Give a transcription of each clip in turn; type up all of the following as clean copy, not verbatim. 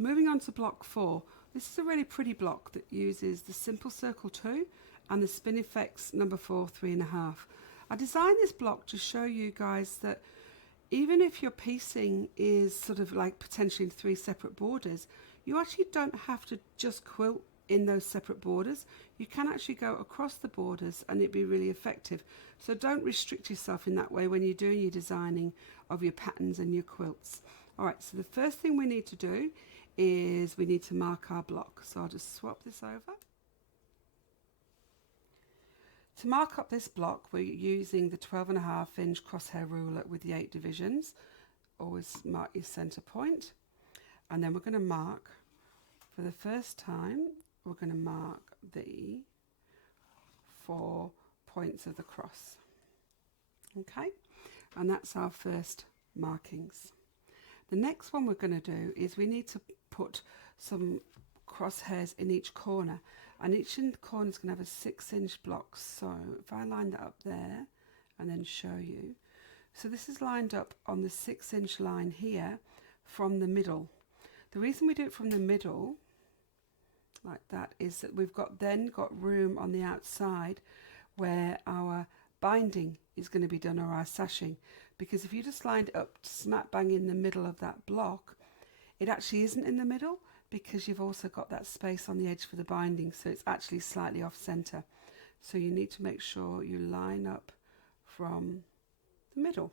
Moving on to block 4. This is a really pretty block that uses the Simple Circle 2 and the Spinifex number 4 3.5. I designed this block to show you guys that even if your piecing is sort of like potentially in 3 separate borders, you actually don't have to just quilt in those separate borders. You can actually go across the borders and it'd be really effective. So don't restrict yourself in that way when you're doing your designing of your patterns and your quilts. Alright, so the first thing we need to do is we need to mark our block. So I'll just swap this over. To mark up this block, we're using the 12.5-inch crosshair ruler with the 8 divisions. Always mark your center point. And then we're going to mark, for the first time, we're going to mark the 4 points of the cross. Okay, and that's our first markings. The next one we're going to do is we need to put some crosshairs in each corner, and each corner is going to have a 6-inch block. So if I line that up there and then show you, so this is lined up on the 6-inch line here from the middle. The reason we do it from the middle like that is that we've got room on the outside where our binding is going to be done, or our sashing, because if you just lined it up smack bang in the middle of that block, it actually isn't in the middle, because you've also got that space on the edge for the binding, so it's actually slightly off center. So you need to make sure you line up from the middle.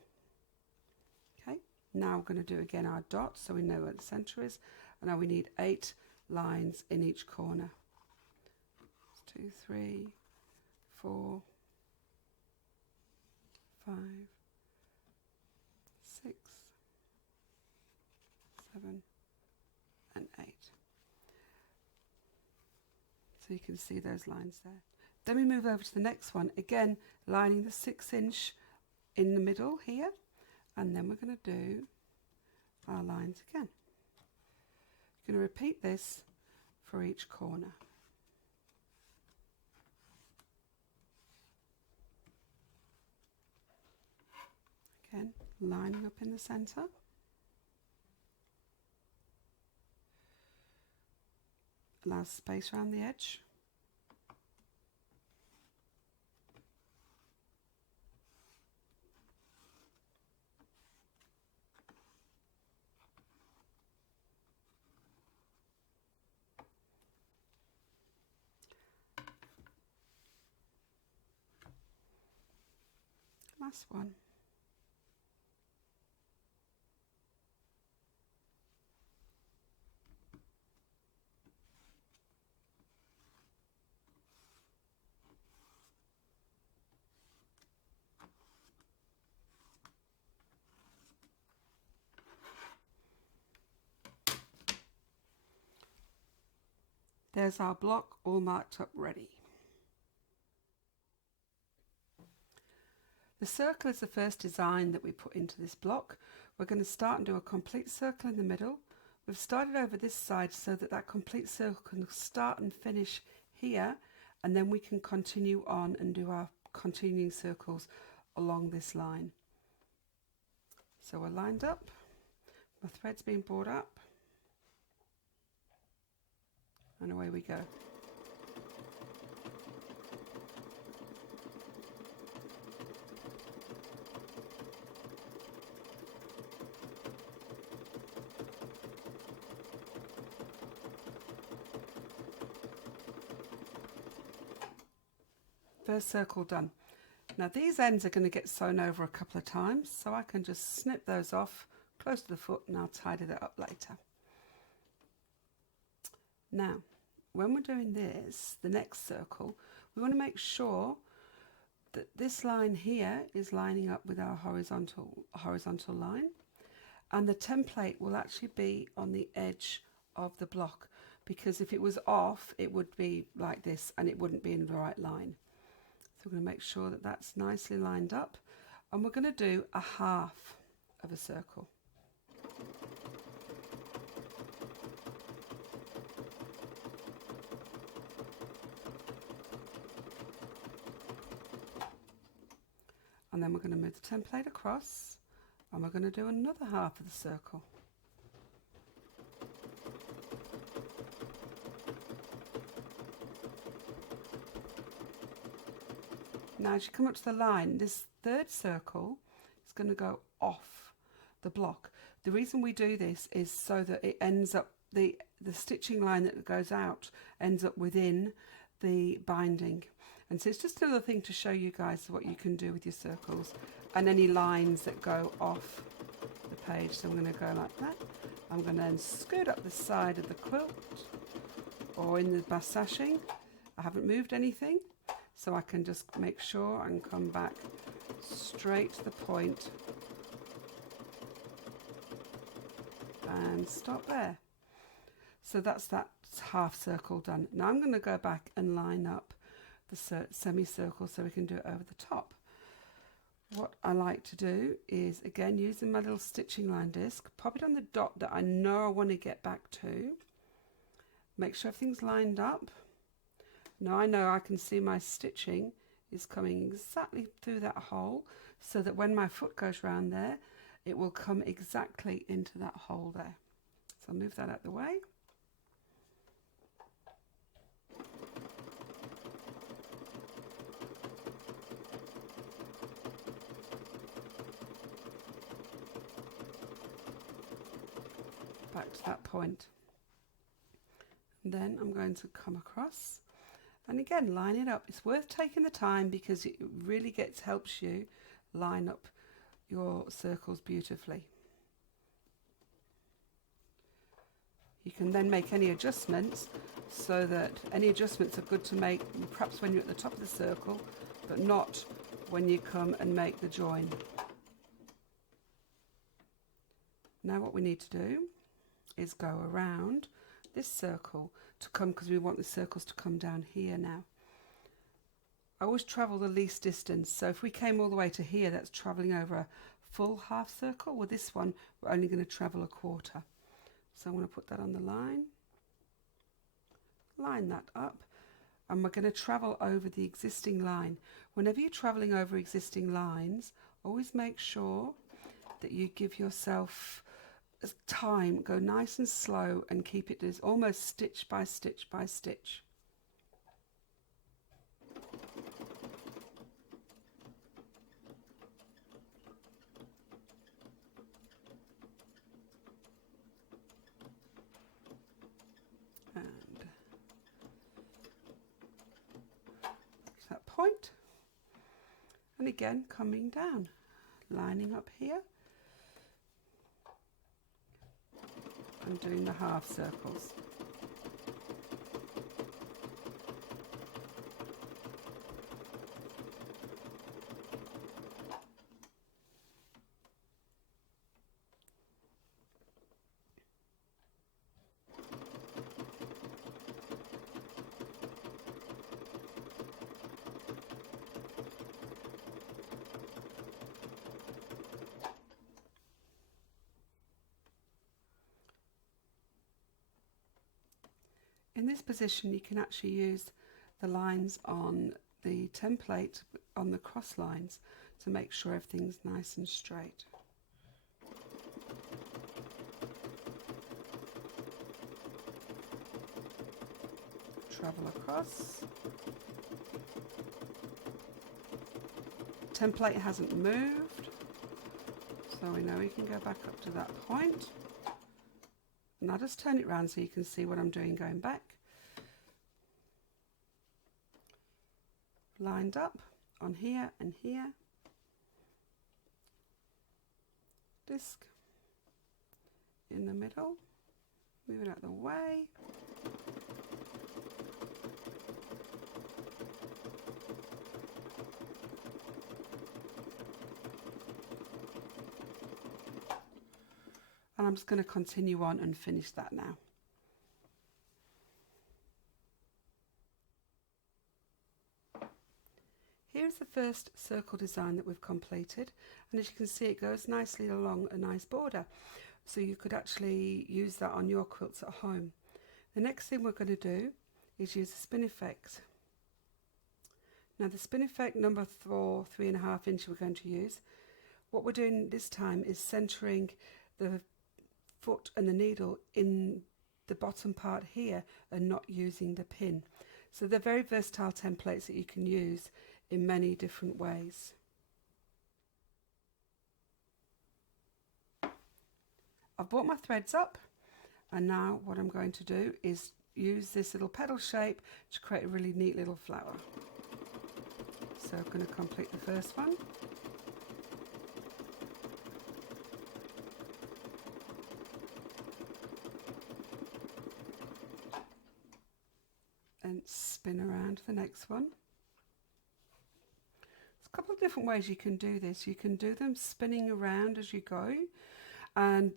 Okay, now we're going to do again our dot so we know where the center is, and now we need 8 lines in each corner. 2, 3, 4, 5, 6, 7, and 8. So you can see those lines there. Then we move over to the next one, again lining the 6-inch in the middle here, and then we're going to do our lines again. You're going to repeat this for each corner. Again, lining up in the center. Allows space around the edge. Last one. There's our block all marked up ready. The circle is the first design that we put into this block. We're going to start and do a complete circle in the middle. We've started over this side so that that complete circle can start and finish here, and then we can continue on and do our continuing circles along this line. So we're lined up, my thread's being brought up, and away we go. First circle done. Now these ends are going to get sewn over a couple of times, so I can just snip those off close to the foot and I'll tidy that up later. Now when we're doing this, the next circle, we want to make sure that this line here is lining up with our horizontal line, and the template will actually be on the edge of the block, because if it was off it would be like this and it wouldn't be in the right line. So we're going to make sure that that's nicely lined up, and we're going to do a half of a circle. And then we're going to move the template across, and we're going to do another half of the circle. Now as you come up to the line, this third circle is going to go off the block. The reason we do this is so that it ends up, the stitching line that goes out ends up within the binding. And so it's just another thing to show you guys what you can do with your circles and any lines that go off the page. So I'm going to go like that. I'm going to then scoot up the side of the quilt or in the sashing. I haven't moved anything, so I can just make sure and come back straight to the point and stop there. So that's that half circle done. Now I'm going to go back and line up the semicircle so we can do it over the top. What I like to do is, again, using my little stitching line disc, pop it on the dot that I know I want to get back to. Make sure everything's lined up. Now I know I can see my stitching is coming exactly through that hole, so that when my foot goes round there, it will come exactly into that hole there. So I'll move that out of the way. Back to that point. And then I'm going to come across and again line it up. It's worth taking the time because it really helps you line up your circles beautifully. You can then make any adjustments, so that any adjustments are good to make perhaps when you're at the top of the circle, but not when you come and make the join. Now what we need to do is go around this circle to come, because we want the circles to come down here now. I always travel the least distance, so if we came all the way to here, that's travelling over a full half circle. With this one, we're only going to travel a quarter. So I'm going to put that on the line, line that up, and we're going to travel over the existing line. Whenever you're travelling over existing lines, always make sure that you give yourself time, go nice and slow, and keep it as almost stitch by stitch by stitch. And to that point, and again coming down, lining up here and doing the half circles. In this position, you can actually use the lines on the template on the cross lines to make sure everything's nice and straight. Travel across. Template hasn't moved, so we know we can go back up to that point. And I'll just turn it around so you can see what I'm doing going back. Lined up on here and here. Disc in the middle. Move it out of the way. And I'm just going to continue on and finish that now. Here's the first circle design that we've completed, and as you can see, it goes nicely along a nice border, so you could actually use that on your quilts at home. The next thing we're going to do is use a spin effect. Now the spin effect number 4, 3.5 inch we're going to use. What we're doing this time is centering the foot and the needle in the bottom part here and not using the pin. So they're very versatile templates that you can use in many different ways. I've brought my threads up, and now what I'm going to do is use this little petal shape to create a really neat little flower. So I'm going to complete the first one. And spin around the next one. There's a couple of different ways you can do this. You can do them spinning around as you go, and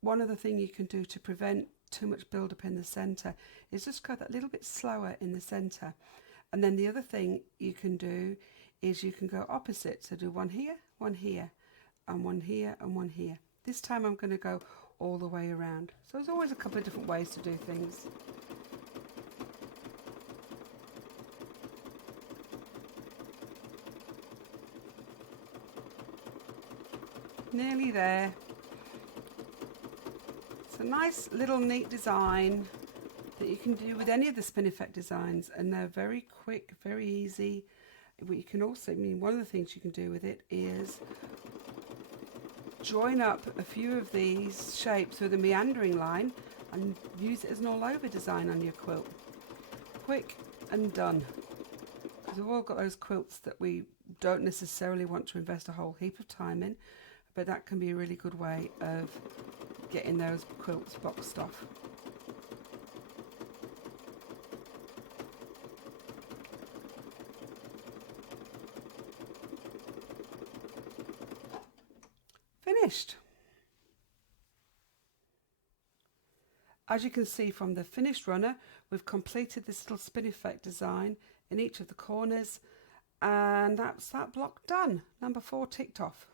one other thing you can do to prevent too much build up in the center is just go that little bit slower in the center. And then the other thing you can do is you can go opposite, so do one here, and one here, and one here. This time I'm going to go all the way around. So there's always a couple of different ways to do things. Nearly there. It's a nice little neat design that you can do with any of the Spinifect designs, and they're very quick, very easy. But you can also, one of the things you can do with it is join up a few of these shapes with a meandering line and use it as an all over design on your quilt. Quick and done. Because we've all got those quilts that we don't necessarily want to invest a whole heap of time in, but that can be a really good way of getting those quilts boxed off. Finished. As you can see from the finished runner, we've completed this little Spinifect design in each of the corners, and that's that block done. Number 4 ticked off.